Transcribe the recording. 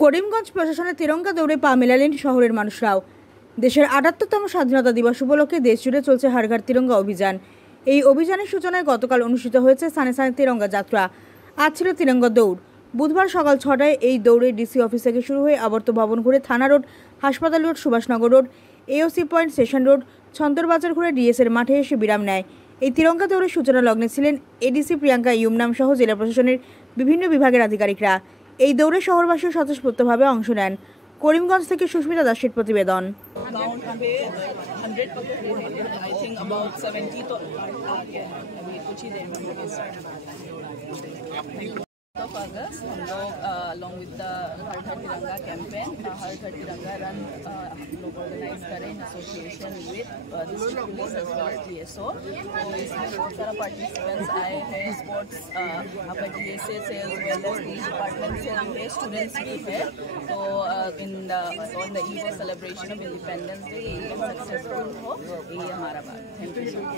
করিমগঞ্জ প্রশাসনের তিরঙ্গা দৌড়ে পা মেলালেন শহরের মানুষরাও। দেশের ৭৮তম স্বাধীনতা দিবস উপলক্ষে দেশজুড়ে চলছে হর ঘর তিরঙ্গা অভিযান। এই অভিযানের সূচনায় গতকাল অনুষ্ঠিত হয়েছে স্থানে স্থানে তিরঙ্গা যাত্রা। আজ ছিল তিরঙ্গা দৌড়। বুধবার সকাল ৬টায় এই দৌড়ে ডিসি অফিস থেকে শুরু হয়ে আবর্ত ভবন ঘুরে থানা রোড, হাসপাতাল road, Subhashnagar road, AOC point, station road, Chhandarbazar ঘুরে ডিএসের মাঠে এসে বিরাম নেয়। এই তিরঙ্গা দৌড়ের সূচনা লগ্নে ছিলেন এডিসি প্রিয়াঙ্কা ইউমনাম সহ জেলা প্রশাসনের বিভিন্ন বিভাগের আধিকারিকরা। এই দৌড়ে শহরবাসী স্বতঃস্ফূর্তভাবে অংশ নেন। করিমগঞ্জ থেকে সুস্মিতা দাসের প্রতিবেদন। of August हम लोग along with the हर घर तिरंगा कैंपेन हर घर तिरंगा रन हम लोग ऑर्गेनाइज करें in association with district police as well as DSO. तो इसमें बहुत सारा पार्टिसिपेंट्स आए हैं, स्पोर्ट्स आपका डीएसए से as well as police department से भी स्टूडेंट्स भी है। तो in on the eve of celebration of independence day ये सक्सेसफुल हो, ये हमारा बात। Thank you so much.